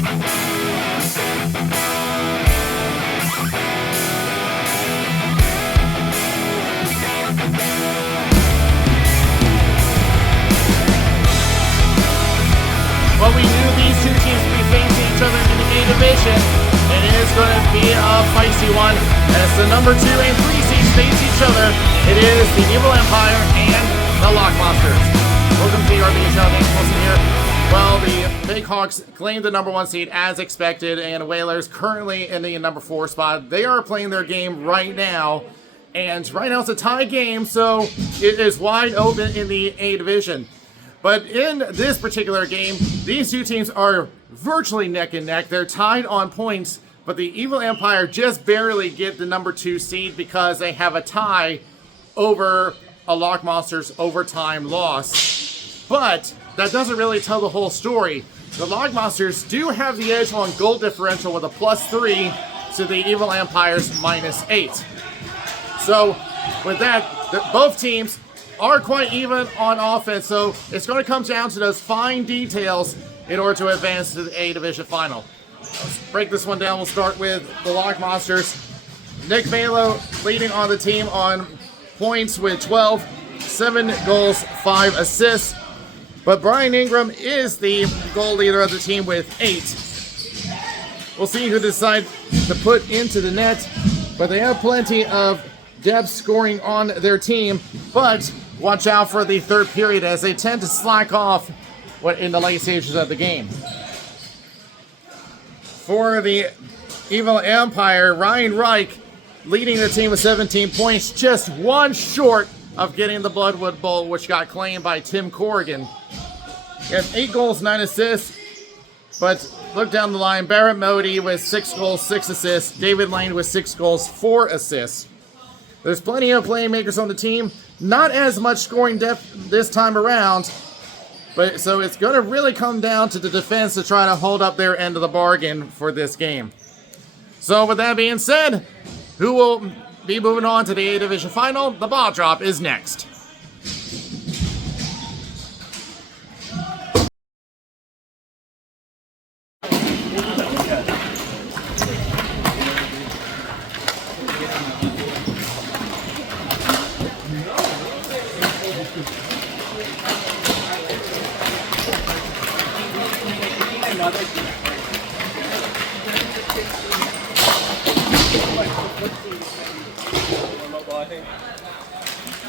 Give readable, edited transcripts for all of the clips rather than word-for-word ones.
Well, we knew these two teams would be facing each other in the A division. It is going to be a feisty one as the number 2 and 3 seeds face each other. It is the Evil Empire and the Lock Monsters. Welcome to the RBHL. Thanks for listening here. Well, the Big Hawks claimed the number 1 seed as expected, and Whalers currently in the number 4 spot. They are playing their game right now, and right now it's a tie game, so it is wide open in the A division. But in this particular game, these two teams are virtually neck and neck. They're tied on points, but the Evil Empire just barely get the number 2 seed because they have a tie over a Lock Monsters overtime loss. But that doesn't really tell the whole story. The Lock Monsters do have the edge on goal differential with a +3 to the Evil Empire's -8. So with that, both teams are quite even on offense, so it's going to come down to those fine details in order to advance to the A Division Final. Let's break this one down. We'll start with the Lock Monsters. Nick Balo leading on the team on points with 12, 7 goals, 5 assists. But Brian Ingram is the goal leader of the team with 8. We'll see who decide to put into the net, but they have plenty of depth scoring on their team, but watch out for the third period as they tend to slack off in the late stages of the game. For the Evil Empire, Ryan Reich leading the team with 17 points, just one short of getting the Bloodwood Bowl, which got claimed by Tim Corrigan. He has 8 goals, 9 assists, but look down the line, Barrett Modi with 6 goals, 6 assists, David Lane with 6 goals, 4 assists. There's plenty of playmakers on the team. Not as much scoring depth this time around, but so it's going to really come down to the defense to try to hold up their end of the bargain for this game. So with that being said, who will be moving on to the A Division Final? The ball drop is next.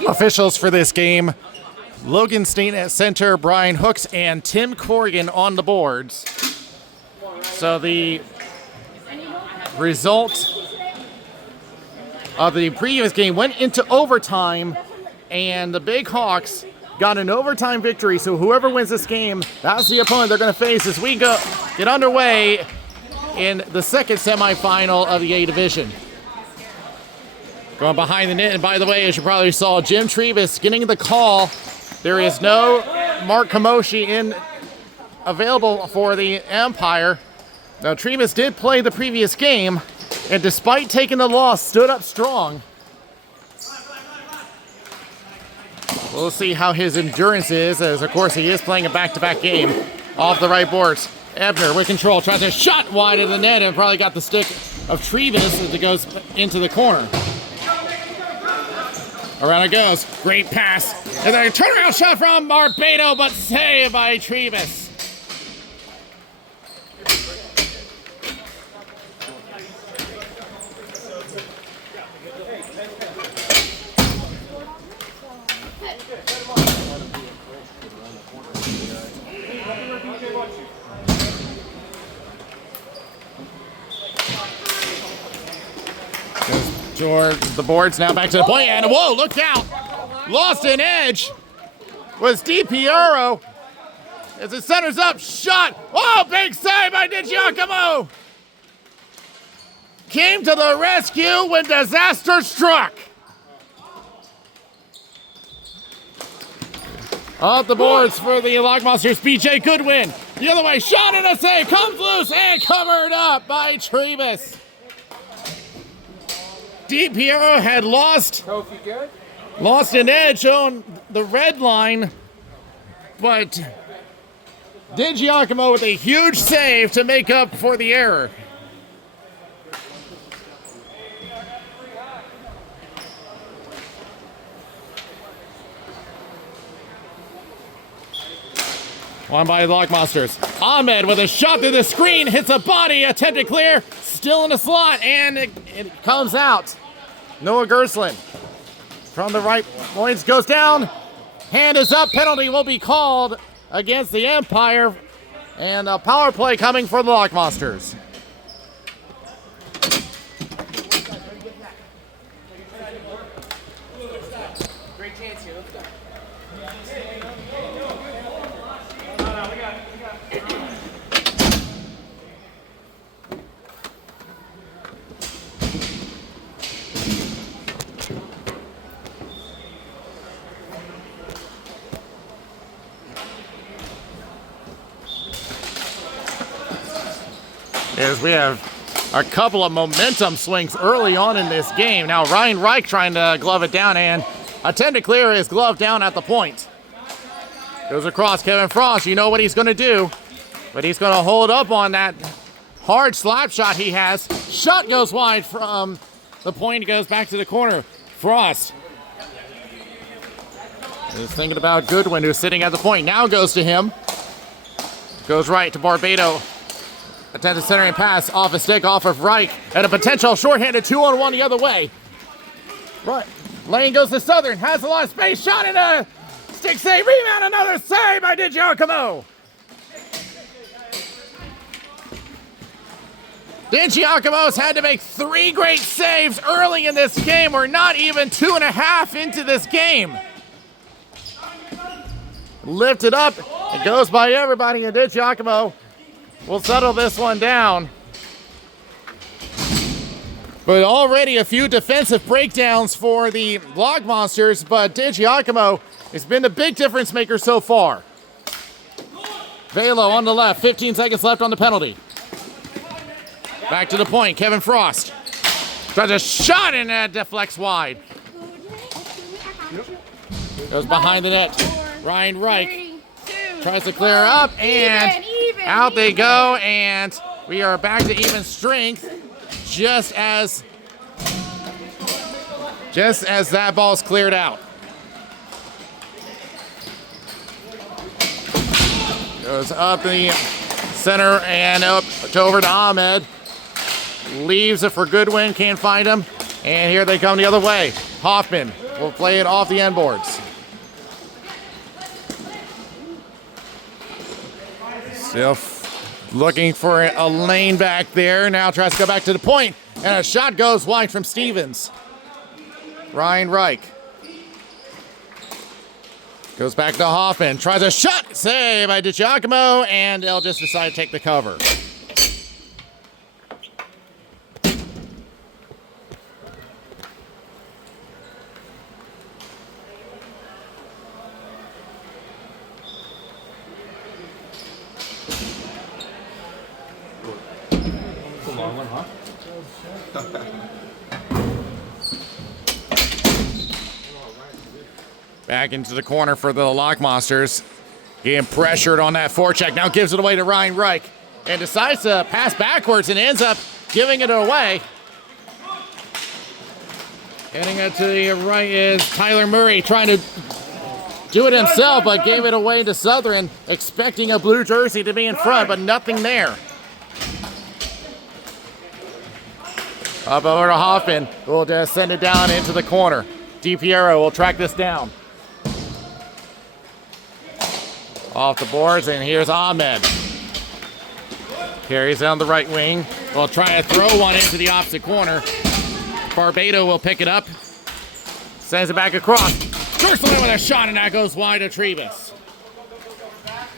Officials for this game: Logan Steen at center, Brian Hooks, and Tim Corrigan on the boards. So the result of the previous game went into overtime, and the Big Hawks got an overtime victory. So whoever wins this game, that's the opponent they're going to face as we get underway in the second semifinal of the A Division. Going behind the net, and by the way, as you probably saw, Jim Trevis getting the call. There is no Mark Kamoshi available for the Empire. Now, Trevis did play the previous game, and despite taking the loss, stood up strong. We'll see how his endurance is, as of course he is playing a back-to-back game off the right boards. Ebner with control, tries a shot wide of the net, and probably got the stick of Trevis as it goes into the corner. Around it goes. Great pass. And then a turnaround shot from Barbato, but saved by Trevis. George, the board's now back to the point, and whoa, look out! Lost an edge was DiPiero as it centers up, shot. Oh, big save by DiGiacomo! Came to the rescue when disaster struck. Off the boards for the Lock Monsters, BJ Goodwin. The other way, shot and a save, comes loose and covered up by Trevis. DiPiero had lost an edge on the red line, but DiGiacomo with a huge save to make up for the error. One by the Lockmonsters. Ahmed with a shot through the screen, hits a body, attempted clear, still in the slot, and it comes out. Noah Gerslin from the right points goes down. Hand is up, penalty will be called against the Empire, and a power play coming for the Lockmonsters. Great chance here, let's go. As we have a couple of momentum swings early on in this game. Now Ryan Reich trying to glove it down and attempt to clear his glove down at the point. Goes across Kevin Frost. You know what he's going to do, but he's going to hold up on that hard slap shot he has. Shot goes wide from the point, goes back to the corner. Frost is thinking about Goodwin, who's sitting at the point. Now goes to him. Goes right to Barbado. Attempted centering pass off a stick off of Reich, and a potential shorthanded 2-on-1 the other way. Right. Lane goes to Southern, has a lot of space, shot in a stick save, rebound, another save by DiGiacomo. DiGiacomo's had to make 3 great saves early in this game. We're not even 2.5 into this game. Lifted up, it goes by everybody, and DiGiacomo will settle this one down. But already a few defensive breakdowns for the Lockmonsters, but DiGiacomo has been the big difference maker so far. Velo on the left, 15 seconds left on the penalty. Back to the point, Kevin Frost. Tries a shot and that deflects wide. Goes behind the net. Ryan Reich tries to clear up, and out they go, and we are back to even strength just as that ball's cleared out. Goes up the center and up to over to Ahmed. Leaves it for Goodwin, can't find him, and here they come the other way. Hoffman will play it off the end boards. Still looking for a lane back there. Now tries to go back to the point, and a shot goes wide from Stevens. Ryan Reich goes back to Hoffman. Tries a shot. Save by DiGiacomo, and they'll just decide to take the cover. Back into the corner for the Lockmonsters. Getting pressured on that forecheck. Now gives it away to Ryan Reich. And decides to pass backwards and ends up giving it away. Getting it to the right is Tyler Murray, trying to do it himself, but gave it away to Southern, expecting a blue jersey to be in front, but nothing there. Up over to Hoffman. We'll just send it down into the corner. DiPiero will track this down. Off the boards, and here's Ahmed. Carries down the right wing. We'll try to throw one into the opposite corner. Barbado will pick it up. Sends it back across. Gerslin with a shot, and that goes wide to Trevis.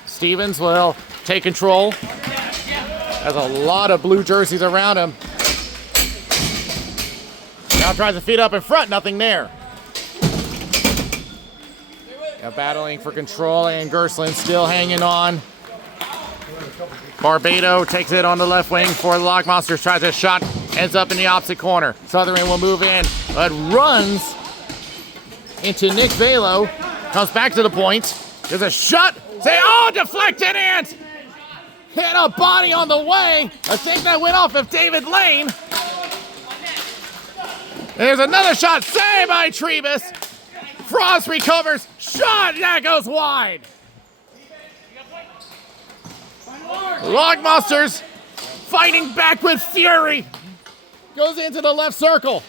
Stevens will take control. Has a lot of blue jerseys around him. Now tries to feed up in front, nothing there. Now battling for control, and Gerslin still hanging on. Barbado takes it on the left wing for the Lockmonsters. Tries a shot, ends up in the opposite corner. Southern will move in, but runs into Nick Velo. Comes back to the point. There's a shot. Say, oh, deflected, and Hit a body on the way. I think that went off of David Lane. There's another shot saved by Trebus. Frost recovers. Shot, that goes wide. Logmonsters fighting back with fury. Goes into the left circle.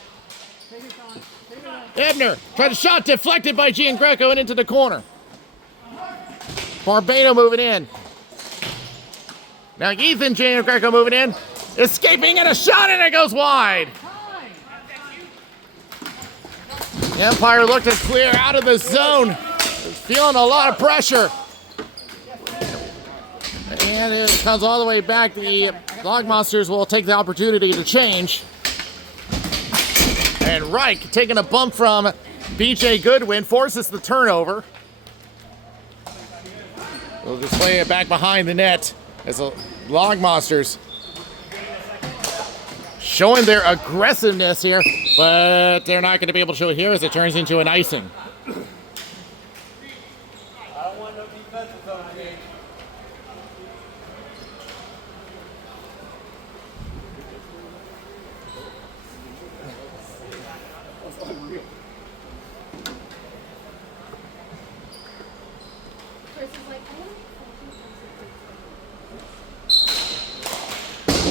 Ebner tried a shot deflected by Giangreco and into the corner. Barbado moving in. Now Ethan Giangreco moving in. Escaping and a shot and it goes wide. The Empire looked to clear out of the zone. Feeling a lot of pressure. And it comes all the way back. The Logmonsters will take the opportunity to change. And Reich, taking a bump from BJ Goodwin, forces the turnover. We'll just play it back behind the net as the Logmonsters showing their aggressiveness here, but they're not going to be able to show it here as it turns into an icing. I don't want no defensive on me.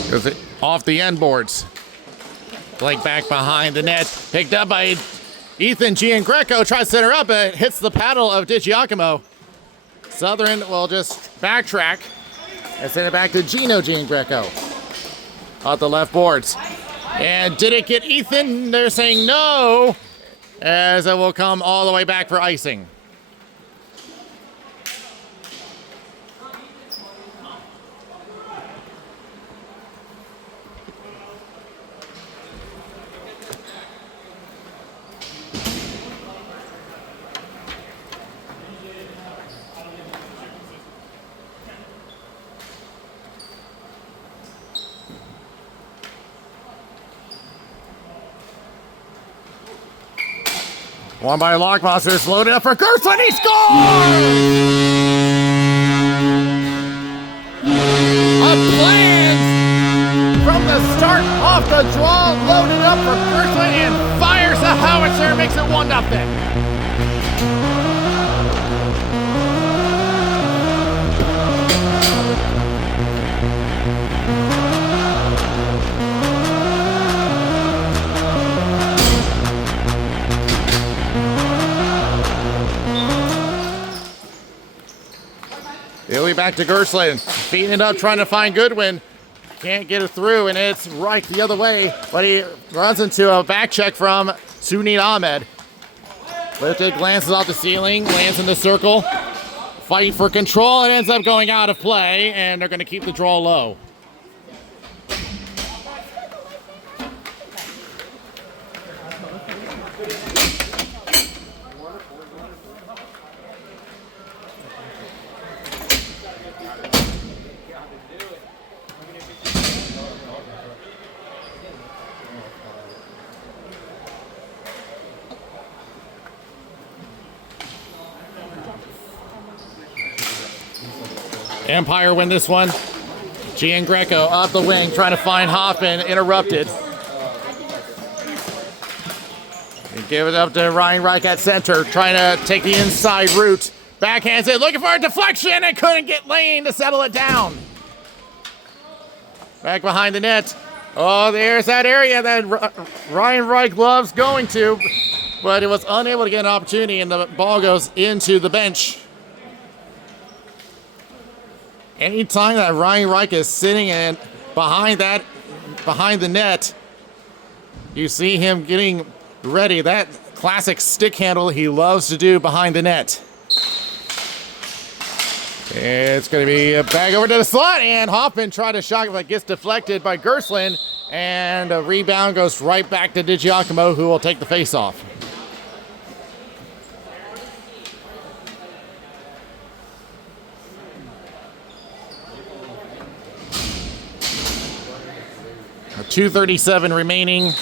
Goes it off the end boards. Blake back behind the net. Picked up by Ethan Giangreco. Tries to set her up, but hits the paddle of DiGiacomo. Southern will just backtrack and send it back to Gino Giangreco. Off the left boards. And did it get Ethan? They're saying no, as it will come all the way back for icing. One by Logmonsters, loaded up for Gerson, he scores! A plan from the start off the draw, loaded up for Gerson and fires the howitzer, makes it 1-0. Billy back to Gerslin, feeding it up, trying to find Goodwin. Can't get it through, and it's right the other way, but he runs into a back check from Sunit Ahmed. Lifted, glances off the ceiling, lands in the circle. Fighting for control, it ends up going out of play, and they're going to keep the draw low. Empire win this one. Giangreco up the wing, trying to find Hoffman, interrupted. And give it up to Ryan Reich at center, trying to take the inside route. Backhands it, looking for a deflection, and couldn't get Lane to settle it down. Back behind the net. Oh, there's that area that Ryan Reich loves going to, but it was unable to get an opportunity, and the ball goes into the bench. Anytime that Ryan Reich is sitting in behind the net, you see him getting ready. That classic stick handle he loves to do behind the net. It's going to be a bag over to the slot, and Hoffman tried a shot, but gets deflected by Gerslin, and a rebound goes right back to DiGiacomo, who will take the face-off. .237 remaining,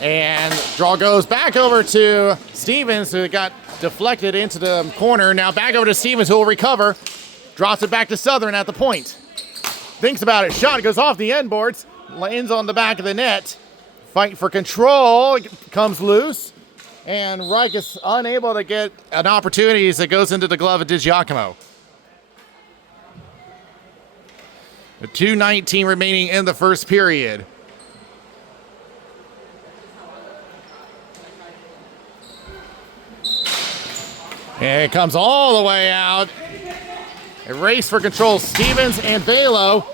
and draw goes back over to Stevens, who got deflected into the corner. Now back over to Stevens, who will recover. Drops it back to Southern at the point. thinks about it. Shot goes off the end boards, lands on the back of the net. Fight for control, comes loose, and Reich is unable to get an opportunity as it goes into the glove of DiGiacomo. The 2:19 remaining in the first period. And it comes all the way out. A race for control. Stevens and Velo.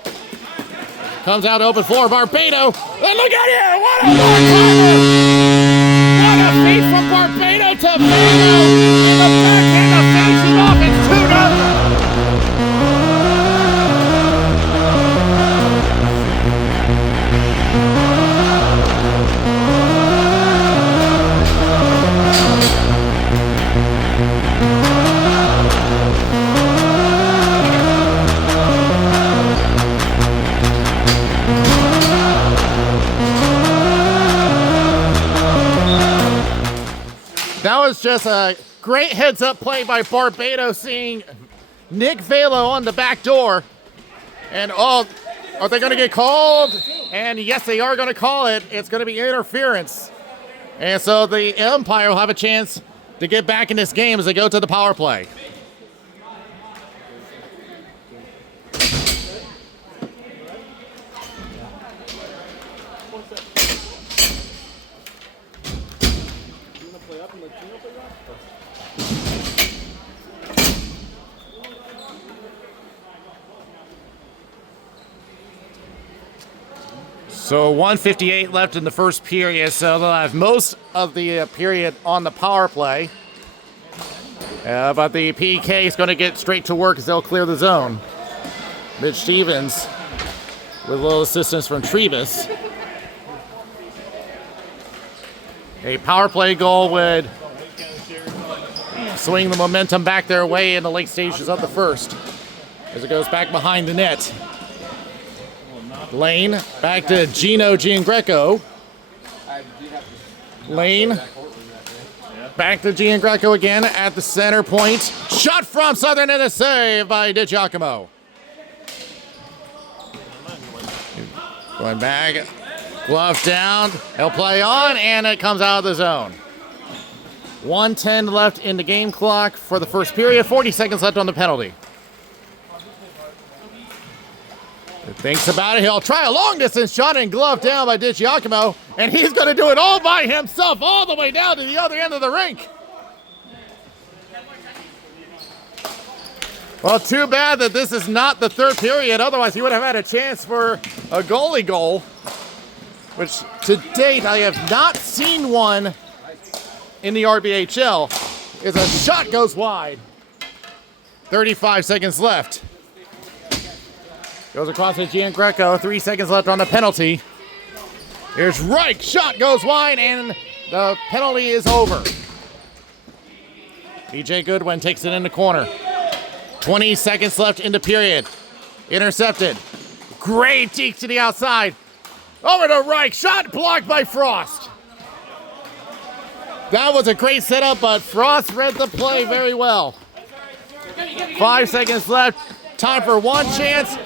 Comes out open floor. Barbado. And look at here. What a one-timer. What a feat from Barbado to Velo. In the backhand to finish it off. It's 2-0. That was just a great heads-up play by Barbado, seeing Nick Velo on the back door. And are they going to get called? And yes, they are going to call it. It's going to be interference. And so the umpire will have a chance to get back in this game as they go to the power play. So 1:58 left in the first period, so they'll have most of the period on the power play. But the PK is going to get straight to work as they'll clear the zone. Mitch Stevens with a little assistance from Trebus. A power play goal would swing the momentum back their way in the late stages of the first as it goes back behind the net. Lane back to Gino Giangreco. Lane back to Giangreco again at the center point. Shot from Southern and a save by DiGiacomo. Going back, glove down, he'll play on, and it comes out of the zone. 1:10 left in the game clock for the first period, 40 seconds left on the penalty. Thinks about it. He'll try a long distance shot and glove down by DiGiacomo, and he's going to do it all by himself, all the way down to the other end of the rink. Well, too bad that this is not the third period. Otherwise, he would have had a chance for a goalie goal, which to date I have not seen one in the RBHL. As a shot goes wide. 35 seconds left. Goes across to Giangreco. 3 seconds left on the penalty. Here's Reich. Shot goes wide, and the penalty is over. BJ Goodwin takes it in the corner. 20 seconds left in the period. Intercepted. Great deke to the outside. Over to Reich. Shot blocked by Frost. That was a great setup, but Frost read the play very well. 5 seconds left. Time for one chance.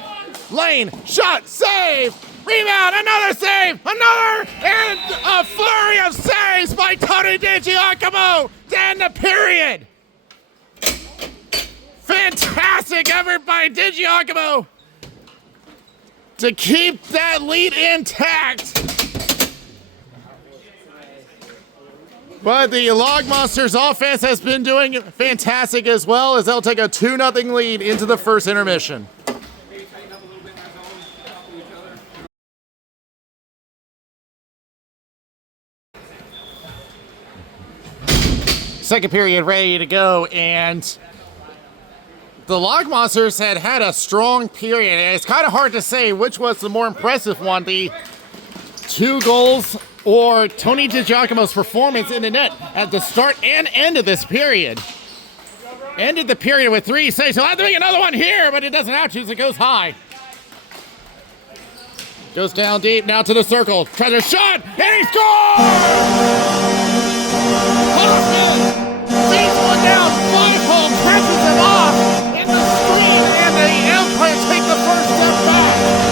Lane, shot, save, rebound, another save, another, and a flurry of saves by Tony DiGiacomo to end the period. Fantastic effort by DiGiacomo to keep that lead intact. But the Log Monsters offense has been doing fantastic as well, as they'll take a 2-0 lead into the first intermission. Second period ready to go, and the Log Monsters had a strong period. And it's kind of hard to say which was the more impressive one, the 2 goals or Tony DiGiacomo's performance in the net at the start and end of this period. Ended the period with 3 saves. He'll have to make another one here, but it doesn't have to, so it goes high. Goes down deep, now to the circle. Tries a shot, and he scores! Sees one down, 5-hole, catches it off in the screen, and the Empire take the first step back.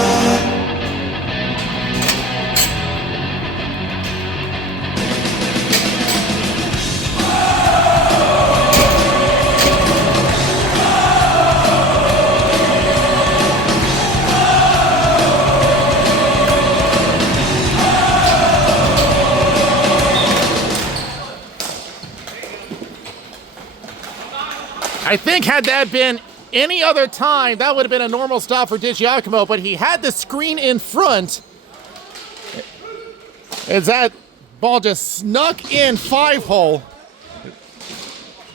I think had that been any other time, that would have been a normal stop for DiGiacomo, but he had the screen in front. As that ball just snuck in 5-hole.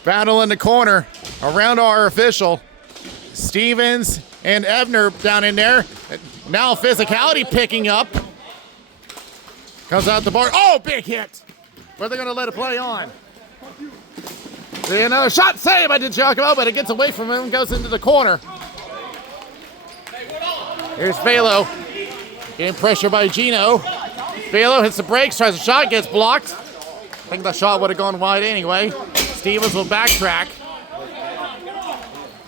Battle in the corner around our official. Stevens and Ebner down in there. Now physicality picking up. Comes out the board. Oh, big hit. But they're going to let it play on. Another shot save by DiGiacomo, but it gets away from him and goes into the corner. Here's Velo. Getting pressure by Gino. Velo hits the brakes, tries a shot, gets blocked. I think the shot would have gone wide anyway. Stevens will backtrack.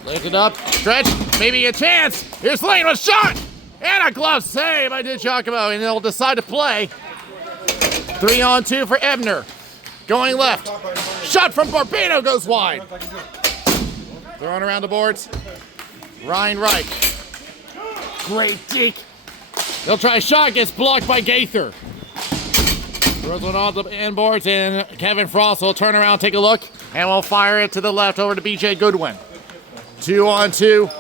Lift it up, stretch, maybe a chance. Here's Lane with a shot! And a glove save by DiGiacomo, and they'll decide to play. 3-on-2 for Ebner. Going left. Shot from Barbado goes wide. Throwing around the boards. Ryan Reich. Great deke. They'll try a shot, gets blocked by Gaither. Throws one off the end boards, and Kevin Frost will turn around, take a look, and we'll fire it to the left over to BJ Goodwin. 2-on-2.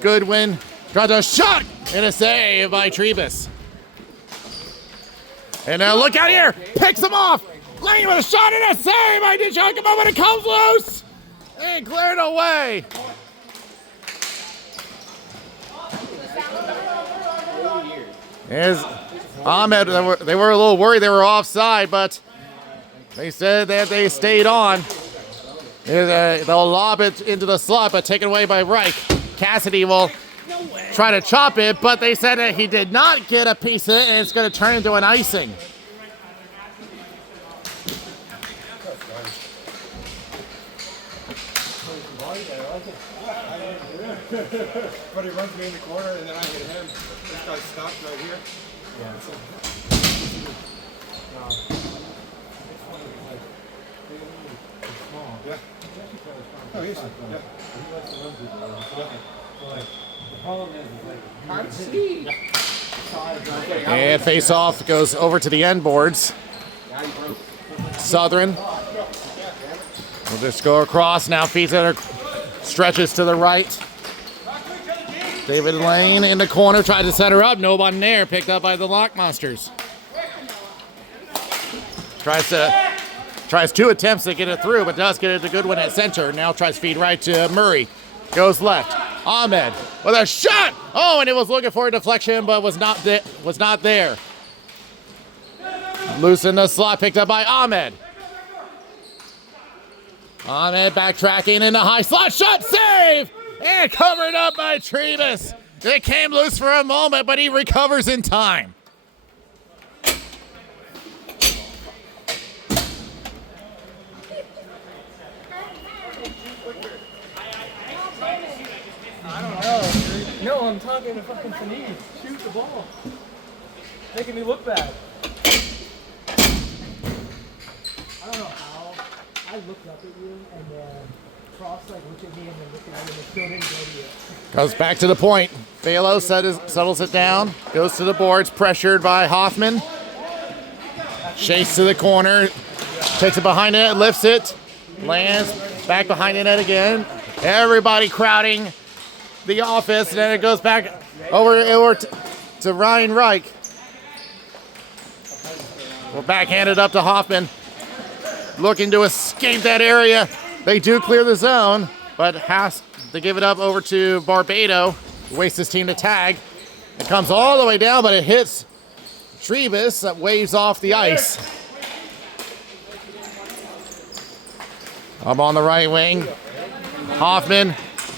Goodwin tries a shot and a save by Trebus. And now look out here, picks him off. Lane with a shot and a save by DiGiacomo, but it comes loose and cleared away. There's Ahmed. They were a little worried they were offside, but they said that they stayed on. They'll lob it into the slot, but taken away by Reich. Cassidy will try to chop it, but they said that he did not get a piece of it, and it's going to turn into an icing. But he runs me in the corner, and then I hit him. This guy stopped right here. Yeah. Yeah. Oh, he's yeah. And face off goes over to the end boards. Southern will just go across. Now feeds it, stretches to the right. David Lane in the corner, tried to set her up. No one there, picked up by the Lock Monsters. Tries 2 attempts to get it through, but does get it to Goodwin at center. Now tries feed right to Murray. Goes left. Ahmed with a shot. Oh, and it was looking for a deflection, but was not there. Loose in the slot, picked up by Ahmed. Ahmed backtracking in the high slot. Shot, save! And covered up by Trebus. It came loose for a moment, but he recovers in time. I don't know. No, I'm talking to fucking Fanise. Shoot the ball. Making me look bad. I don't know how. I looked up at you and then Frost looked at me and then looked at you and still didn't go to you. Goes back to the point. Velo settles it down. Goes to the boards, pressured by Hoffman. Shakes to the corner. Takes it behind the net, lifts it. Lands back behind the net again. Everybody crowding the office, and then it goes back over to Ryan Reich. We'll backhand it up to Hoffman. Looking to escape that area. They do clear the zone, but has to give it up over to Barbado. Wastes his team to tag. It comes all the way down, but it hits Trebus that waves off the ice. Up on the right wing. Hoffman.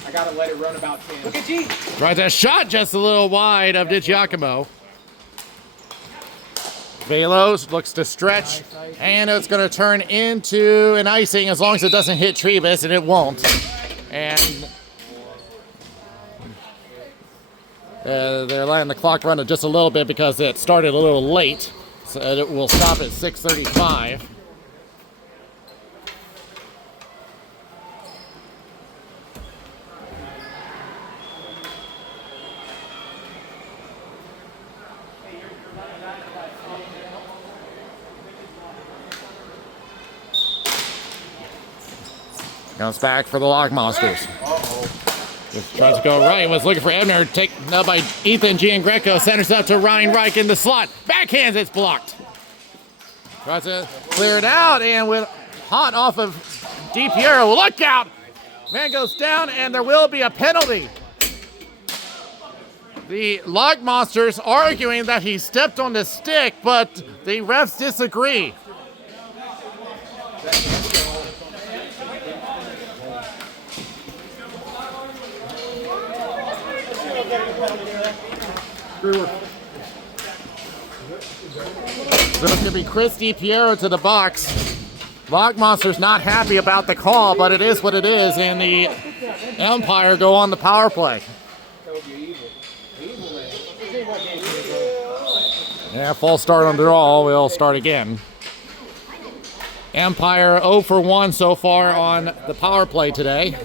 I gotta let it run about 10. Look at G. Tries a shot just a little wide of DiGiacomo. Velos looks to stretch, and it's going to turn into an icing as long as it doesn't hit Trebus, and it won't. And they're letting the clock run just a little bit because it started a little late. So it will stop at 6:35. Comes back for the Lock Monsters. Just tries to go right. Was looking for Ebner. Taken up by Ethan Giangreco. Centers up to Ryan Reich in the slot. Backhands, it's blocked. Tries to clear it out, and with hot off of DiPiero. Look out! Man goes down, and there will be a penalty. The Lock Monsters arguing that he stepped on the stick, but the refs disagree. So it's going to be Chris DiPiero to the box. Lock Monster's not happy about the call, but it is what it is, and the umpire go on the power play. Yeah, false start on the draw. We'll start again. Empire 0 for 1 so far on the power play today.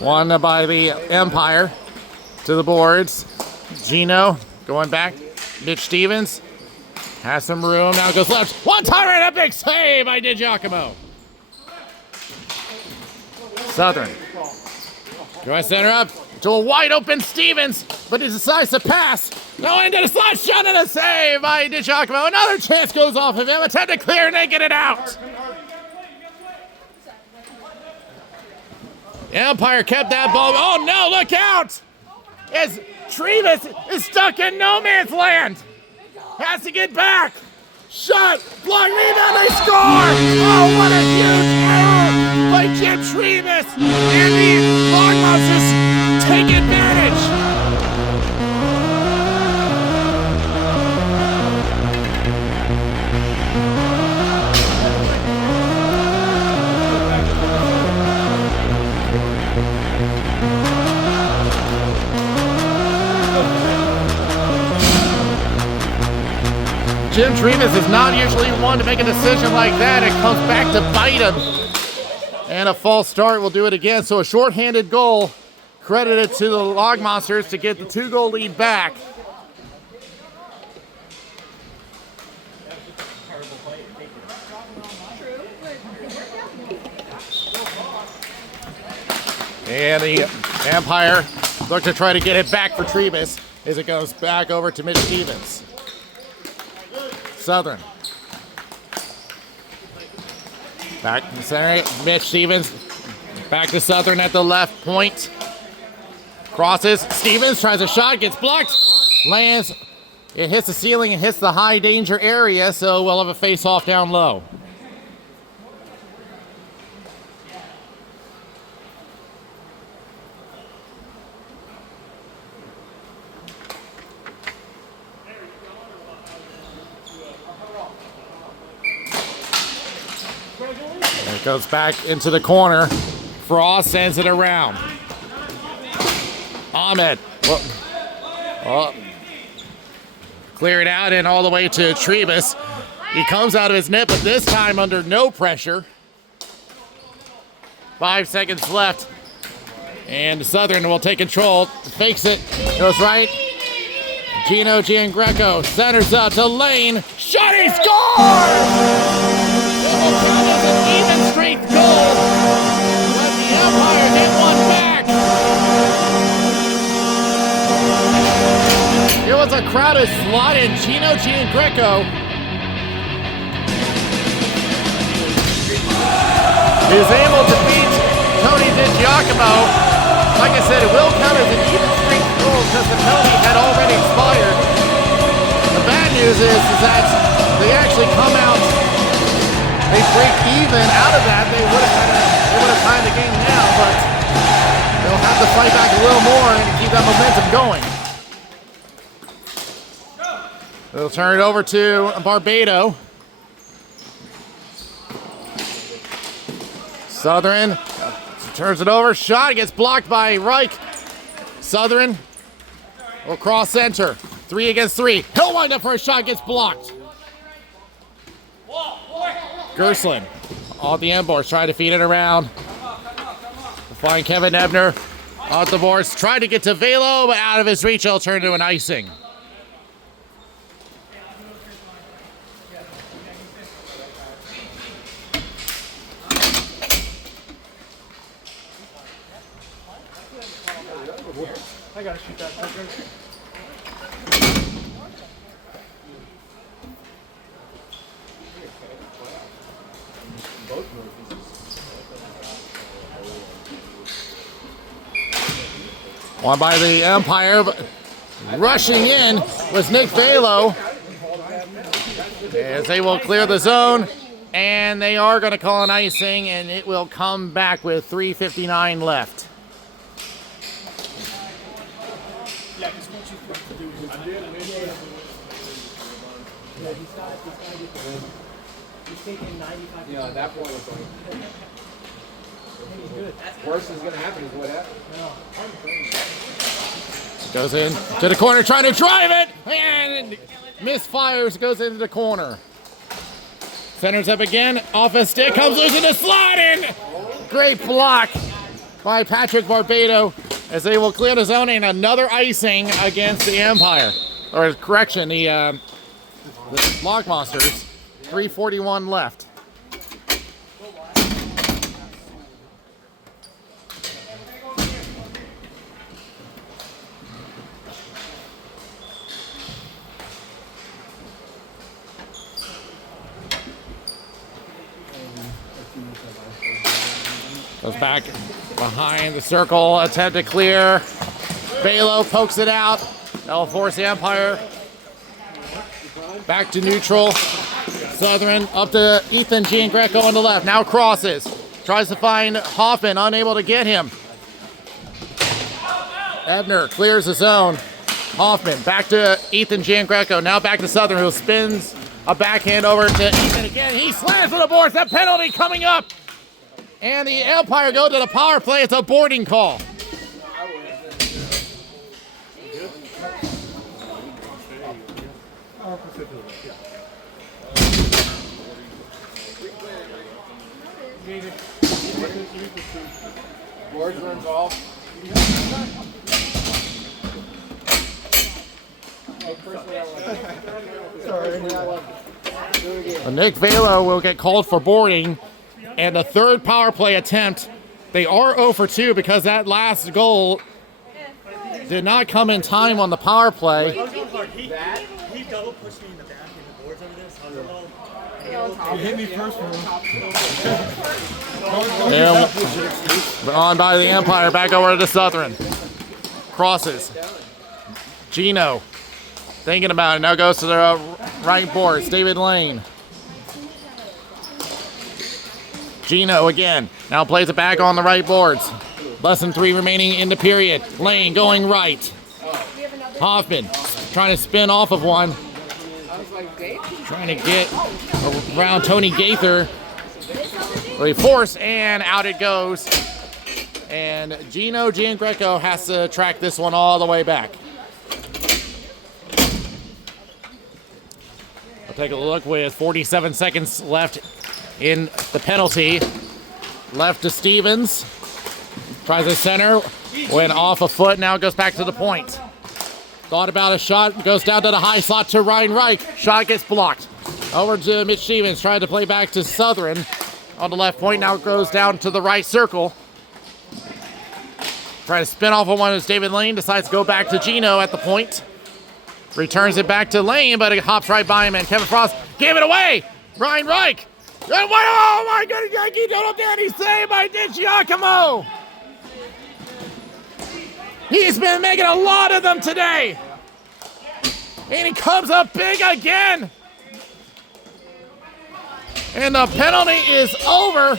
Won by the Empire to the boards. Gino going back. Mitch Stevens has some room. Now goes left. One timer and a big save by DiGiacomo. Southern. Going center up to a wide open Stevens, but he decides to pass. No, into the slot shot and a save by DiGiacomo. Another chance goes off of him. Attempt to clear and they get it out. The Empire kept that ball. Oh no, look out! As Trevis is stuck in no man's land. Has to get back. Shot, block, rebound, they score! Oh, what a huge error by Jim Trevis. And the Lock Monsters take advantage. Jim Trevis is not usually one to make a decision like that. It comes back to bite him. And a false start will do it again. So a shorthanded goal credited to the Lock Monsters to get the 2-goal lead back. And the Empire look to try to get it back for Trevis as it goes back over to Mitch Stevens. Southern. Back in the center, Mitch Stevens. Back to Southern at the left point. Crosses, Stevens tries a shot, gets blocked. Lands, it hits the ceiling and hits the high danger area, so we'll have a face-off down low. It goes back into the corner. Frost sends it around. Ahmed. Clear it out and all the way to Trevis. He comes out of his net, but this time under no pressure. 5 seconds left. And Southern will take control. Fakes it. Goes right. Gino Giangreco centers out to Lane. Shot, he scores! It will count as an even strength goal. Let the Empire get one back. It was a crowded slot in Gino Giangreco. He was able to beat Tony DiGiacomo. Like I said, it will count as an even strength goal because the penalty had already expired. The bad news is that they actually come out, they break even out of that. They would have tied the game now, but they'll have to fight back a little more and keep that momentum going. They'll turn it over to Barbado. Southern turns it over. Shot gets blocked by Reich. Southern will cross center. 3 against 3. He'll wind up for a shot. Gets blocked. Gerstlin off the end boards. Trying to feed it around. Find Kevin Ebner off the boards. Tried to get to Velo, but out of his reach. He'll turn to an icing. I gotta shoot that quicker. Won by the umpire. Rushing in was Nick Velo. As they will clear the zone, and they are going to call an icing, and it will come back with 3:59 left. Yeah, at that point it's like worst is gonna happen is what happened. Goes in to the corner, trying to drive it, and misfires, goes into the corner. Centers up again, off a stick, comes loose in the slot in. Great block by Patrick Barbado as they will clear the zone, and another icing against the Empire. Or correction, the Lock Monsters. 3:41 left. Goes back behind the circle, attempt to clear. Velo pokes it out. That'll force the Empire back to neutral. Southern up to Ethan Giangreco on the left. Now crosses. Tries to find Hoffman, unable to get him. Ebner clears the zone. Hoffman back to Ethan Giangreco. Now back to Southern, who spins a backhand over to Ethan again. He slams to the boards. That penalty coming up. And the Empire go to the power play. It's a boarding call. Boards are involved. Nick Velo will get called for boarding, and the third power play attempt. They are 0 for 2 because that last goal did not come in time on the power play. He double pushed me in the back in the boards over this. I was a little. You hit me first one. And on by the Empire, back over to the Southern. Crosses. Gino thinking about it. Now goes to the right boards. David Lane. Gino again. Now plays it back on the right boards. Less than 3 remaining in the period. Lane going right. Hoffman trying to spin off of one. Trying to get around Tony Gaither. Really force, and out it goes. And Gino Giangreco has to track this one all the way back. I'll take a look with 47 seconds left in the penalty. Left to Stevens. Tries to center. Went off a foot. Now goes back to the point. Thought about a shot. Goes down to the high slot to Ryan Reich. Shot gets blocked. Over to Mitch Stevens. Trying to play back to Southern on the left point. Now goes down to the right circle. Trying to spin off of one as David Lane decides to go back to Gino at the point. Returns it back to Lane, but it hops right by him, and Kevin Frost gave it away. Ryan Reich. And what, oh my goodness, Yankee total Danny saved by Dick Giacomo. He's been making a lot of them today. And he comes up big again. And the penalty is over.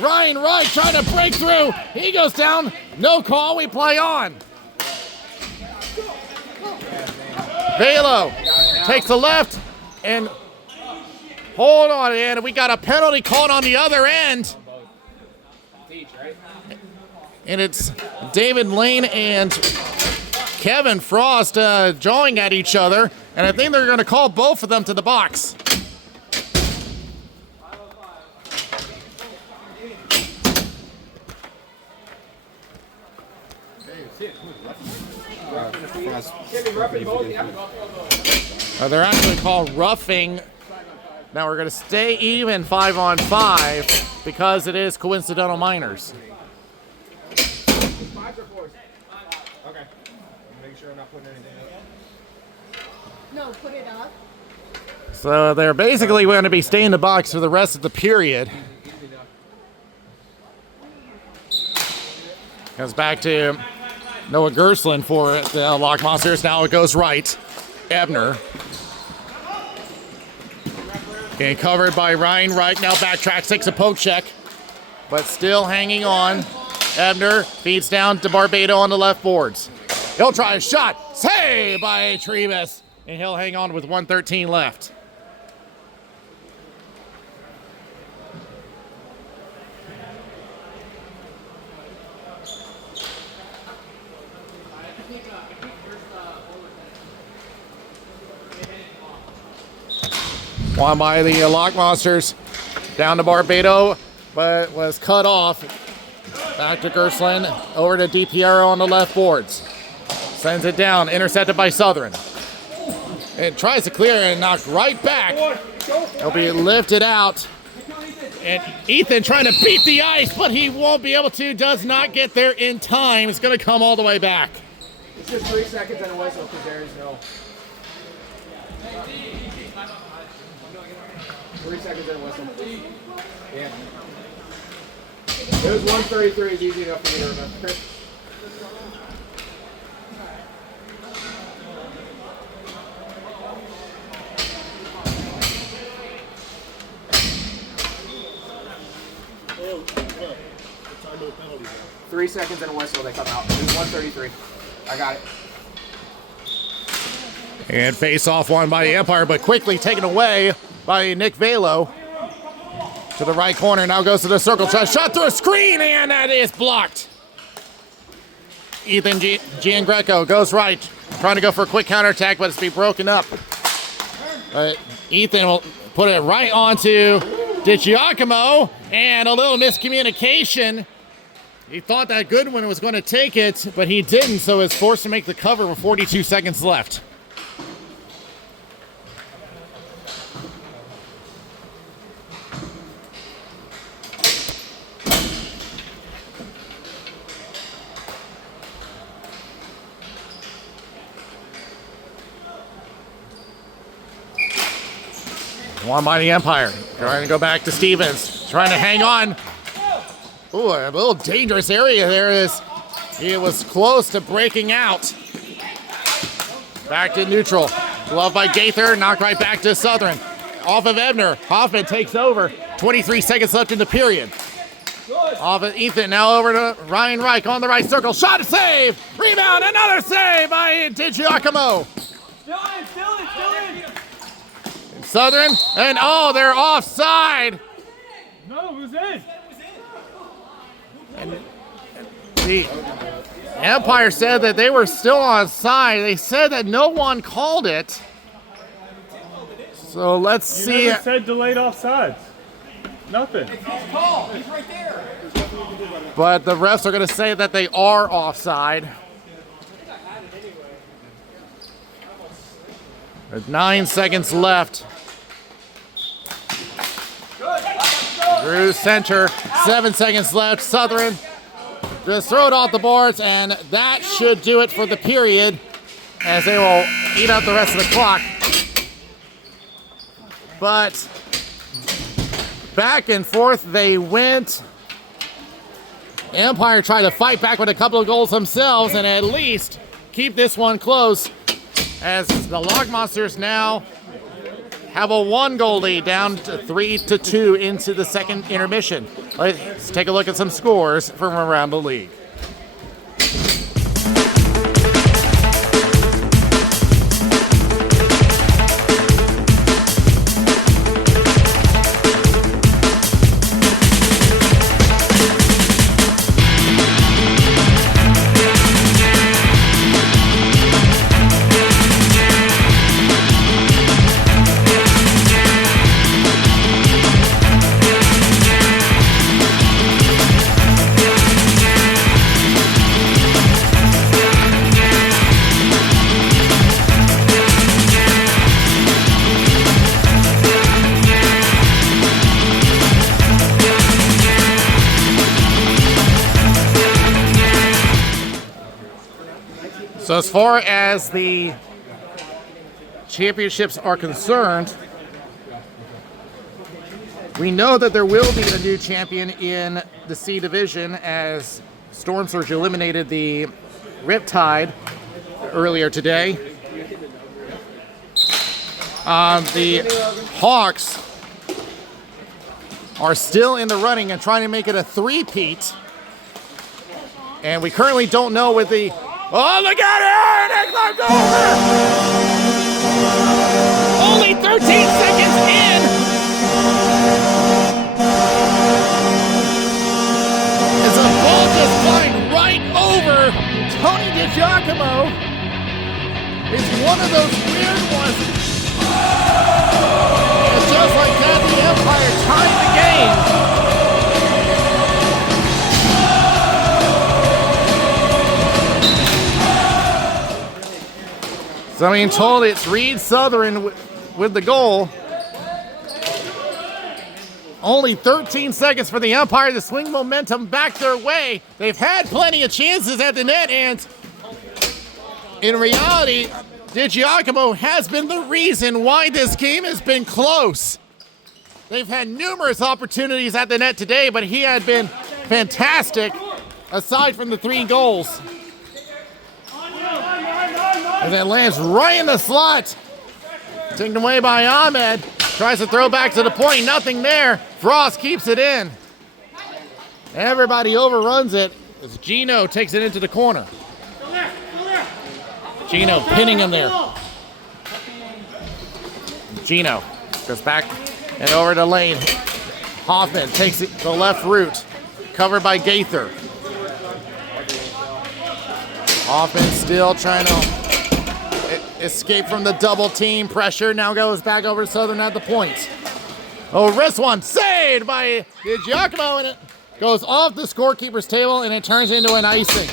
Ryan Reich trying to break through. He goes down. No call. We play on. Velo takes the left and hold on, and we got a penalty called on the other end. And it's David Lane and Kevin Frost jawing at each other, and I think they're going to call both of them to the box. They're actually called roughing. Now we're going to stay even 5-on-5 because it is coincidental minors. make sure I'm not putting anything up. No, put it up. So they're basically going to be staying in the box for the rest of the period. Comes back to Noah Gerslin for the Lock Monsters. Now it goes right. Ebner. Getting covered by Ryan Wright. Now backtrack, takes a poke check, but still hanging on. Ebner feeds down to Barbado on the left boards. He'll try a shot. Saved by Trevis. And he'll hang on with 1:13 left. Won by the Lock Monsters. Down to Barbado, but was cut off. Back to Gerslin. Over to DiPiero on the left boards. Sends it down. Intercepted by Southern. It tries to clear and knocked right back. He'll be lifted out. And Ethan trying to beat the ice, but he won't be able to. Does not get there in time. It's going to come all the way back. It's just 3 seconds and a whistle because there is no. 3 seconds and a whistle. Yeah. It was 1:33. It's easy enough for me to remember. penalties. 3 seconds and a whistle, they come out. It was 133. I got it. And face off won by the Empire, but quickly taken away by Nick Velo. To the right corner, now goes to the circle. Shot through a screen, and that is blocked. Ethan Giangreco goes right, trying to go for a quick counterattack, but it's be broken up. Ethan will put it right onto DiGiacomo, and a little miscommunication. He thought that Goodwin was going to take it, but he didn't, so is forced to make the cover with 42 seconds left. Won by the Empire. Trying to go back to Stevens. Trying to hang on. Ooh, a little dangerous area there. He was close to breaking out. Back to neutral. Glove by Gaither. Knocked right back to Southern. Off of Ebner. Hoffman takes over. 23 seconds left in the period. Off of Ethan. Now over to Ryan Reich on the right circle. Shot, save. Rebound. Another save by DiGiacomo. Still in. Southern, and oh, they're offside. No, it was in. And the Empire said that they were still offside. They said that no one called it. So let's see. Never said delayed offsides. Nothing. He's right there. But the refs are going to say that they are offside. There's 9 seconds left. Drew center, 7 seconds left. Southern just throw it off the boards, and that should do it for the period as they will eat up the rest of the clock. But back and forth they went. Empire tried to fight back with a couple of goals themselves and at least keep this one close, as the Lock Monsters now have a 1-goal lead, down to 3-2 into the second intermission. Let's take a look at some scores from around the league. So as far as the championships are concerned, we know that there will be a new champion in the C division as Storm Surge eliminated the Riptide earlier today. The Hawks are still in the running and trying to make it a three-peat. And we currently don't know with the... Oh, look at it! It climbed over! Only 13 seconds in! As a ball just flying right over Tony DiGiacomo. It's one of those weird ones. And just like that, the Empire tied the game. So I'm being told it's Reed Southern with the goal. Only 13 seconds for the Empire to swing momentum back their way. They've had plenty of chances at the net, and in reality, DiGiacomo has been the reason why this game has been close. They've had numerous opportunities at the net today, but he had been fantastic aside from the 3 goals. And that lands right in the slot. Taken away by Ahmed. Tries to throw back to the point. Nothing there. Frost keeps it in. Everybody overruns it as Gino takes it into the corner. Gino pinning him there. Gino goes back and over to Lane. Hoffman takes it the left route. Covered by Gaither. Hoffman still trying to escape from the double team pressure. Now goes back over to Southern at the point. Oh, wrist one saved by DiGiacomo, and it goes off the scorekeeper's table and it turns into an icing.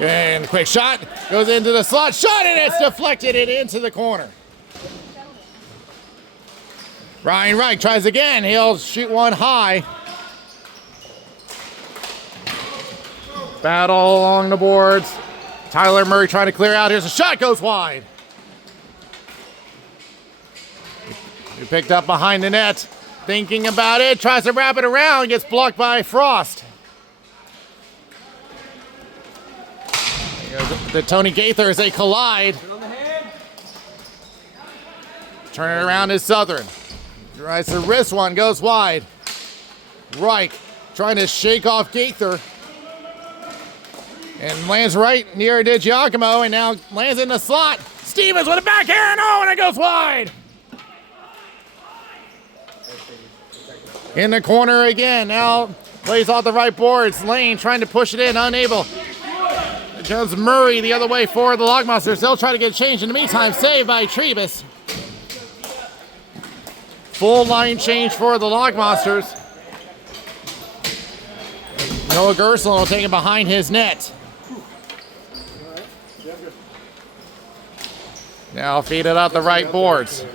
And quick shot goes into the slot. Shot, and it's deflected it into the corner. Ryan Reich tries again. He'll shoot one high. Battle along the boards. Tyler Murray trying to clear out. Here's a shot, goes wide. He picked up behind the net. Thinking about it. Tries to wrap it around. Gets blocked by Frost. The Tony Gaither as they collide. Turn it around is Southern. Tries the wrist one, goes wide. Reich trying to shake off Gaither. And lands right near DiGiacomo and now lands in the slot. Stevens with a backhand, oh, and it goes wide. In the corner again, now plays off the right boards. Lane trying to push it in, unable. Goes Murray the other way for the Lockmonsters. They'll try to get changed in the meantime. Saved by Trebus. Full line change for the Lockmonsters. Noah Gersel will take it behind his net. Now feed it out the right boards.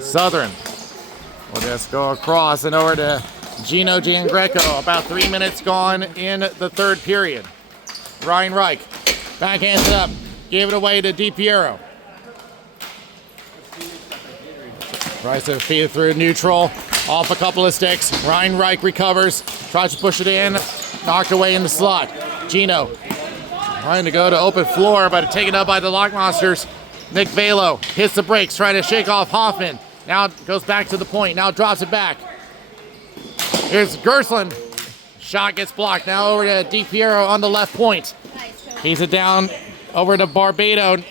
Southern will just go across and over to Gino Giangreco. About 3 minutes gone in the third period. Ryan Reich backhands it up, gave it away to DiPiero. Tries to feed it through neutral, off a couple of sticks. Ryan Reich recovers, tries to push it in, knocked away in the slot. Gino trying to go to open floor, but taken up by the Lockmonsters. Nick Velo hits the brakes, trying to shake off Hoffman. Now goes back to the point, now drops it back. Here's Gersland. Shot gets blocked. Now over to DiPiero on the left point. He's it down over to Barbado.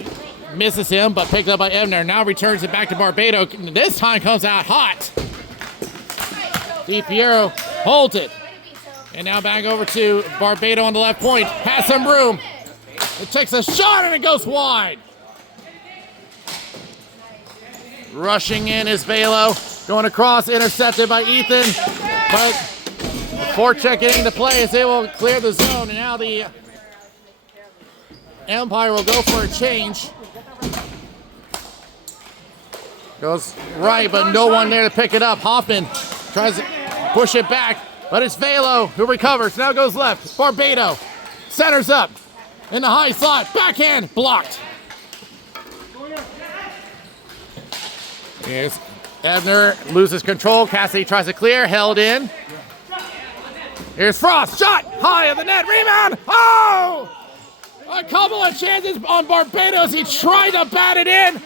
Misses him, but picked up by Ebner. Now returns it back to Barbado. This time comes out hot. DiPiero holds it. And now back over to Barbado on the left point. Has some room. It takes a shot and it goes wide. Rushing in is Velo. Going across, intercepted by Ethan. But forecheck getting to play as they will clear the zone. And now the Empire will go for a change. Goes right, but no one there to pick it up. Hoffman tries to push it back, but it's Velo who recovers. Now goes left. Barbado centers up in the high slot. Backhand blocked. Here's Ebner, loses control. Cassidy tries to clear, held in. Here's Frost, shot high of the net, rebound. Oh! A couple of chances on Barbados. He tried to bat it in,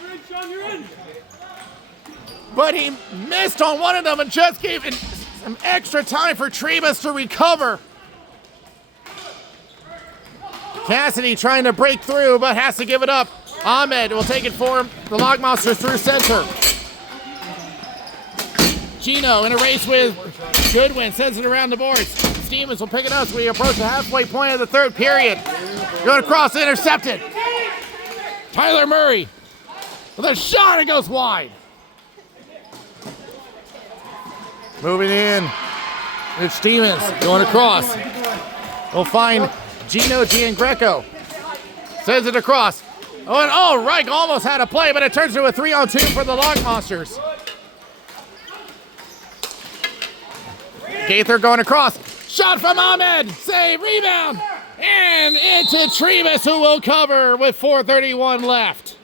but he missed on one of them and just gave it some extra time for Trebus to recover. Cassidy trying to break through, but has to give it up. Ahmed will take it for him. The Lock Monsters through center. Gino in a race with Goodwin, sends it around the boards. Stevens will pick it up as we approach the halfway point of the third period. Going across, intercepted. Tyler Murray with a shot, it goes wide. Moving in, it's Stevens going across. We'll find Gino Giangreco. Sends it across. Oh, and Reich almost had a play, but it turns into a 3-on-2 for the Lock Monsters. Gaither going across. Shot from Ahmed. Save, rebound. And into Trebus, who will cover with 4:31 left.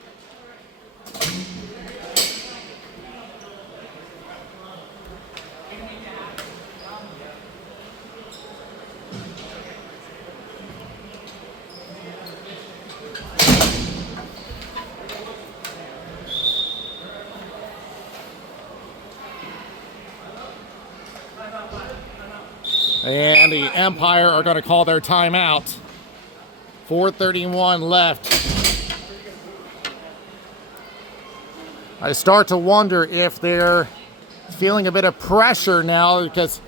And the Empire are going to call their timeout. 4:31 left. I start to wonder if they're feeling a bit of pressure now, because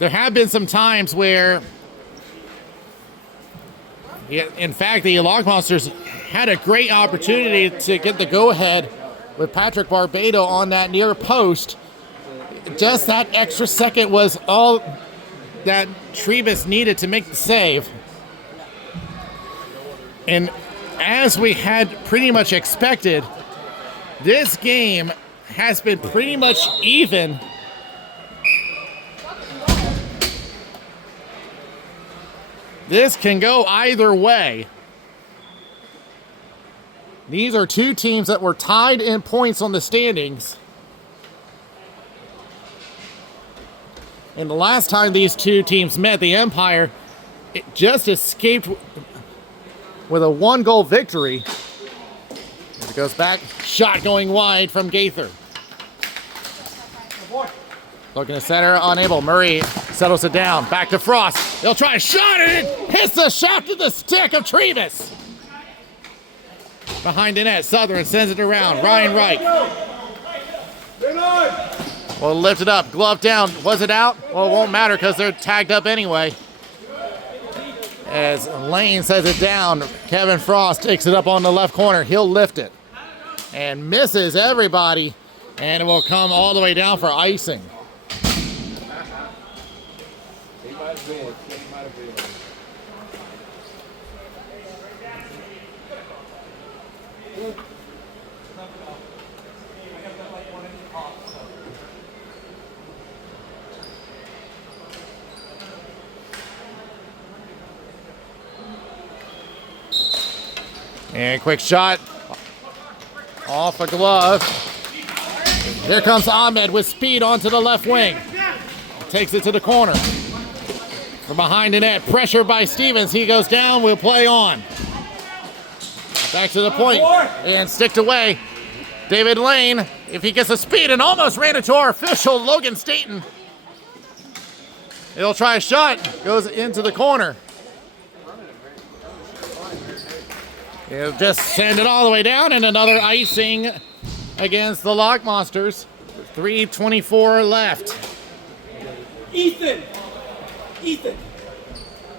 there have been some times where, in fact, the Lock Monsters had a great opportunity to get the go-ahead with Patrick Barbado on that near post. Just that extra second was all that Trebus needed to make the save. And as we had pretty much expected, this game has been pretty much even. This can go either way. These are two teams that were tied in points on the standings. And the last time these two teams met, the Empire, it just escaped with a 1-goal victory. It goes back, shot going wide from Gaither. Looking to center, unable. Murray settles it down. Back to Frost. They'll try a shot, and it hits the shaft of the stick of Trebus. Behind the net, Southern sends it around. Ryan Wright. Well, lift it up, glove down. Was it out? Well, it won't matter because they're tagged up anyway. As Lane sends it down, Kevin Frost takes it up on the left corner. He'll lift it and misses everybody, and it will come all the way down for icing. And quick shot off a glove. Here comes Ahmed with speed onto the left wing. Takes it to the corner. From behind the net, pressure by Stevens. He goes down, we'll play on. Back to the point and sticked away. David Lane, if he gets a speed, and almost ran into our official, Logan Staten. He'll try a shot, goes into the corner. He'll just send it all the way down, and another icing against the Lock Monsters. 3:24 left. Ethan!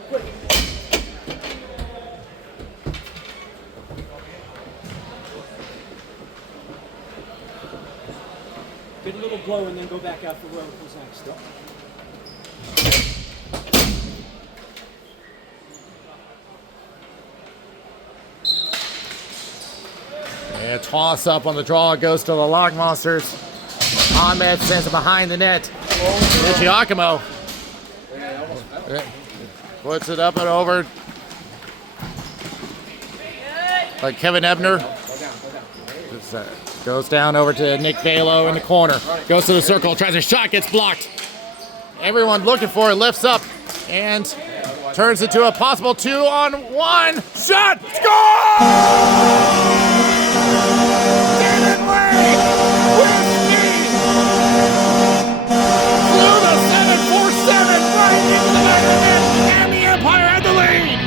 Quick. Get a little blow and then go back out for whoever comes next. And toss up on the draw. It goes to the Lock Monsters. Ahmed sends it behind the net. Giacomo puts it up and over. Like Kevin Ebner. Goes down over to Nick Valo in the corner. Goes to the circle, tries a shot, gets blocked. Everyone looking for it, lifts up and turns it to a possible 2-on-1 shot. Score! David Wade with speed. Flew the 7-4-7 right into the back of the net, and the Empire had the lead.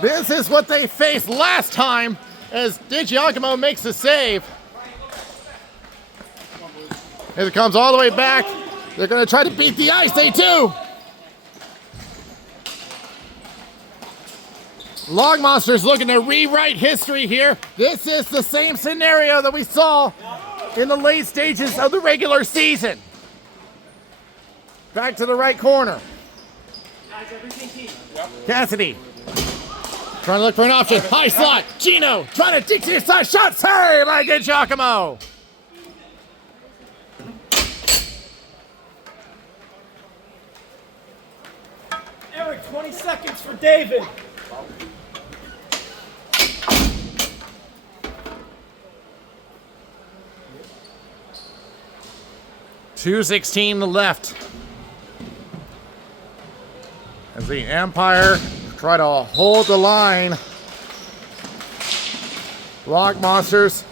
This is what they faced last time as DiGiacomo makes the save. As it comes all the way back, they're going to try to beat the ice, they do. Log Monsters looking to rewrite history here. This is the same scenario that we saw in the late stages of the regular season. Back to the right corner. Cassidy. Trying to look for an option. High slot. Gino trying to dig to the side. Shot save by Giacomo. Eric, 20 seconds for David. .216 left. As the Empire try to hold the line. Lock Monsters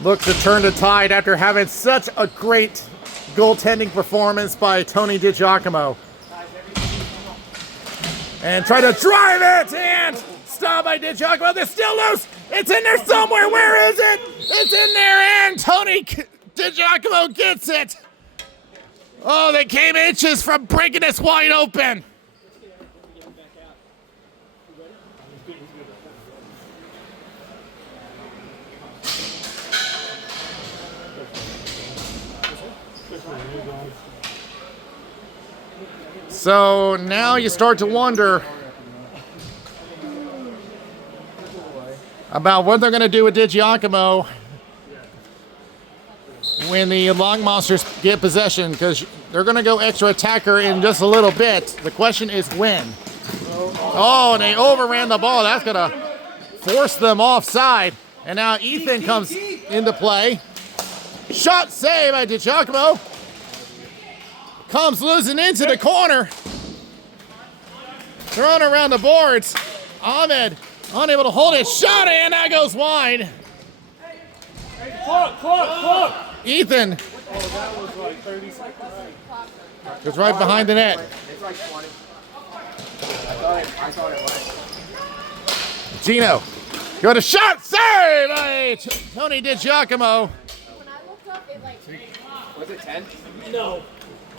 look to turn the tide after having such a great goaltending performance by Tony DiGiacomo. And try to drive it and stop by DiGiacomo. They're still loose. It's in there somewhere. Where is it? It's in there and Tony DiGiacomo gets it. Oh, they came inches from breaking this wide open. So now you start to wonder about what they're going to do with DiGiacomo when the Long Monsters get possession, because they're going to go extra attacker in just a little bit. The question is when. Oh, they overran the ball. That's going to force them offside. And now Ethan comes into play. Shot save by DiGiacomo. Comes losing into the corner. Thrown around the boards. Ahmed unable to hold it. Shot and that goes wide. Clock. Ethan goes right behind the net. It's like 20. I thought it was. Gino. Go to shot save by Tony DiGiacomo. When I looked up, it like. Was it 10? No.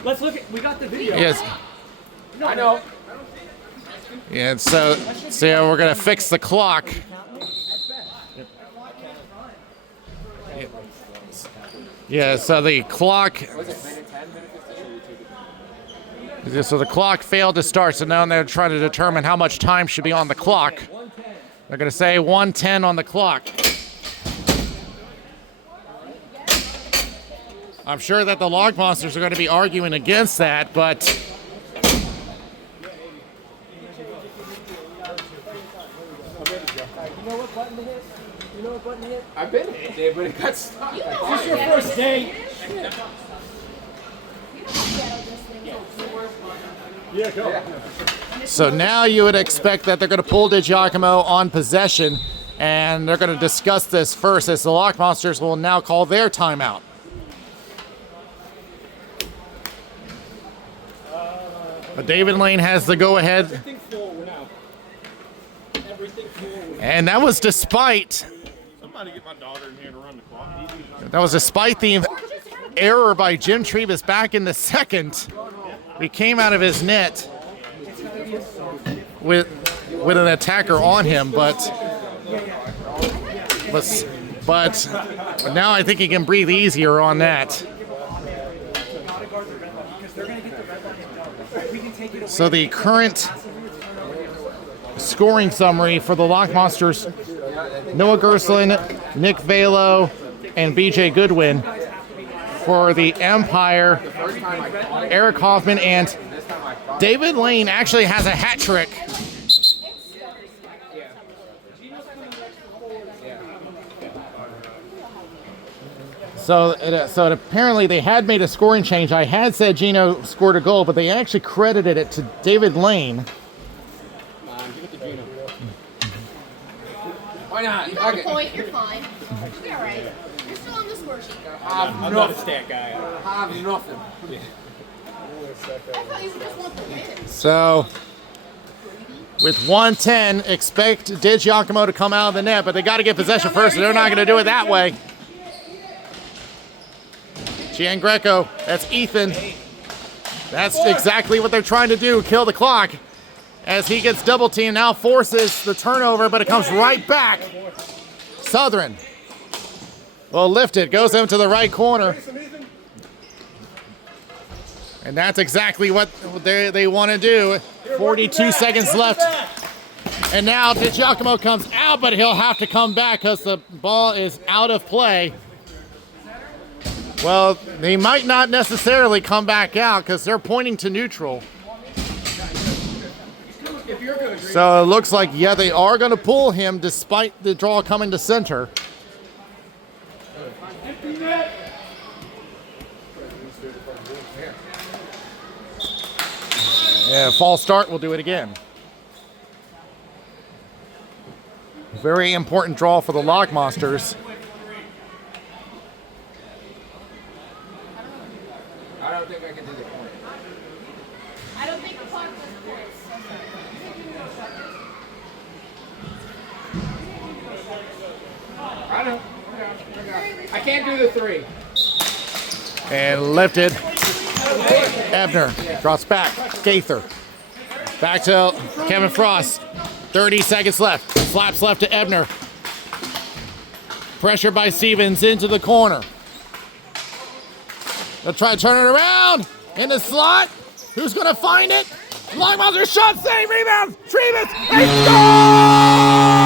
Let's look at, we got the video. Yes. I know. Yeah, so we're going to fix the clock. Yeah, so the clock. Was it minute 10, minute 15? So the clock failed to start, so now they're trying to determine how much time should be on the clock. They're going to say 1:10 on the clock. I'm sure that the Log Monsters are going to be arguing against that, but You know what button to hit? You know what button to hit? I've been hit there, but it got stuck. Is this your first day? Yeah, go. so now you would expect that they're going to pull DiGiacomo on possession, and they're going to discuss this first, as the Lock Monsters will now call their timeout. But David Lane has the go-ahead. Think forward now. And that was despite Somebody get my daughter in here to run the clock. the error by Jim Trebus back in the second. He came out of his net with an attacker on him, but now I think he can breathe easier on that. So the current scoring summary for the Lock Monsters: Noah Gerslin, Nick Velo, and BJ Goodwin. For the Empire, Eric Hoffman and David Lane actually has a hat trick. So apparently they had made a scoring change. I had said Gino scored a goal, but they actually credited it to David Lane. Give it to Gino. Why not? You got a point. You're fine. You'll be all right. You're still on the score sheet. I'm not a stat guy. I have nothing. I thought you just want the win. So with 1:10, expect DiGiacomo to come out of the net, but they got to get possession first, so they're not going to do it that way. Gian Greco, that's Ethan. That's exactly what they're trying to do, kill the clock. As he gets double teamed, now forces the turnover, but it comes right back. Southern will lift it, goes into the right corner. And that's exactly what they want to do. 42 seconds left. And now DiGiacomo comes out, but he'll have to come back because the ball is out of play. Well, they might not necessarily come back out because they're pointing to neutral. So it looks like, yeah, they are going to pull him despite the draw coming to center. Yeah, false start, we'll do it again. Very important draw for the Lock Monsters. I don't think I can do the point. I don't think the clock does points. I know. I can't do the 3. And lifted. Ebner drops back. Gaither. Back to Kevin Frost. 30 seconds left. Slaps left to Ebner. Pressure by Stevens into the corner. They'll try to turn it around. In the slot. Who's going to find it? Lock Monster shot, save, rebound. Trebus. They score!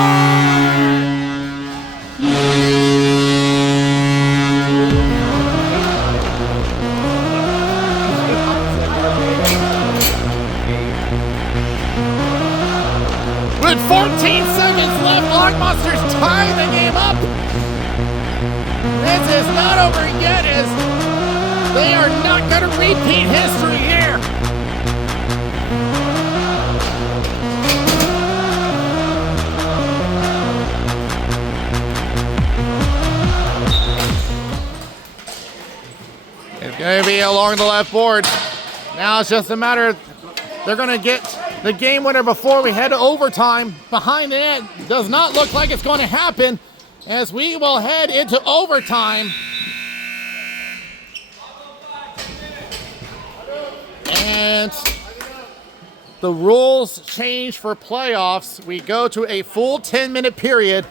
With 14 seconds left, Lock Monsters tie the game up. This is not over yet, as they are not going to repeat history here. It's going to be along the left board. Now it's just a matter of they're going to get the game winner before we head to overtime. Behind the net does not look like it's going to happen, as we will head into overtime. And the rules change for playoffs. We go to a full 10-minute period.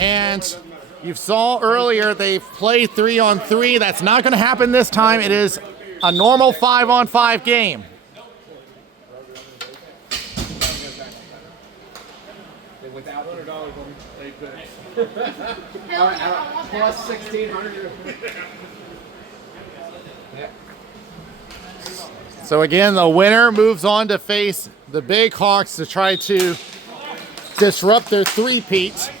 And you saw earlier they've played 3-on-3. That's not going to happen this time. It is a normal 5-on-5 game. Without $100 on plus 1,600. Yeah. So again, the winner moves on to face the Big Hawks to try to disrupt their three-peat.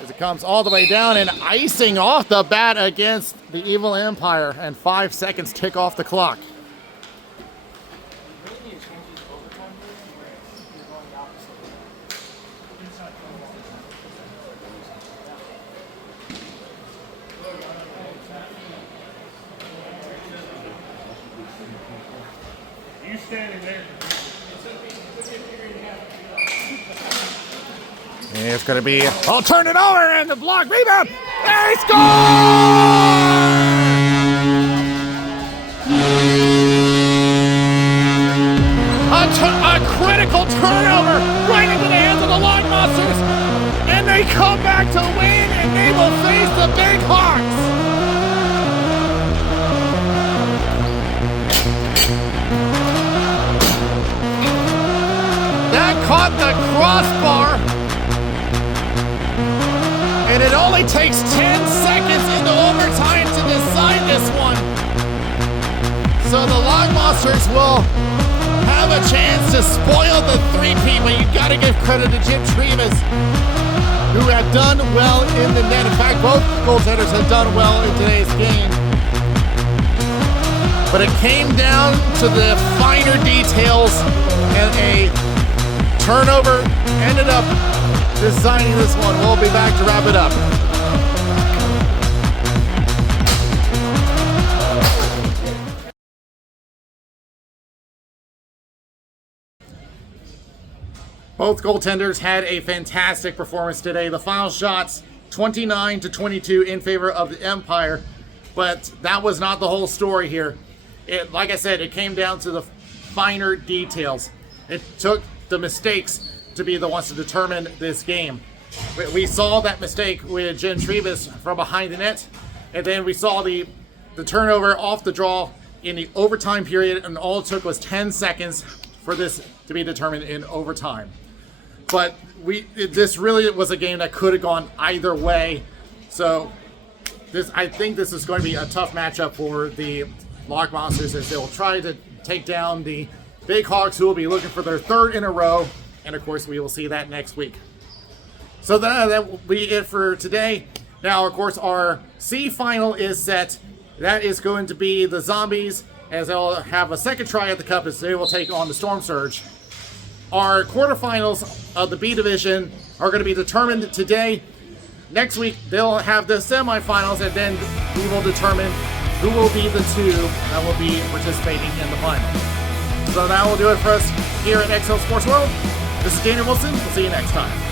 As it comes all the way down and icing off the bat against the Evil Empire, and 5 seconds tick off the clock. You standing there. It's going to be, I'll turn it over and the block rebound. They score! A critical turnover right into the hands of the Log Monsters. And they come back to win and they will face the Big Hawks. That caught the crossbar. And it only takes 10 seconds into overtime to decide this one. So the Log Monsters will have a chance to spoil the three-peat, but you gotta give credit to Jim Trevas, who have done well in the net. In fact, both goaltenders have done well in today's game. But it came down to the finer details, and a turnover ended up designing this one. We'll be back to wrap it up. Both goaltenders had a fantastic performance today. The final shots, 29-22 in favor of the Empire, but that was not the whole story here. Like I said, it came down to the finer details. It took the mistakes to be the ones to determine this game. We saw that mistake with Jim Trevas from behind the net, and then we saw the turnover off the draw in the overtime period, and all it took was 10 seconds for this to be determined in overtime. But this really was a game that could have gone either way. So I think this is going to be a tough matchup for the Log Monsters, as they will try to take down the Big Hawks, who will be looking for their third in a row. And of course, we will see that next week. So that will be it for today. Now, of course, our C final is set. That is going to be the Zombies, as they'll have a second try at the Cup, as they will take on the Storm Surge. Our quarterfinals of the B division are going to be determined today. Next week, they'll have the semifinals, and then we will determine who will be the two that will be participating in the final. So that will do it for us here at XL Sports World. This is Daniel Wilson. We'll see you next time.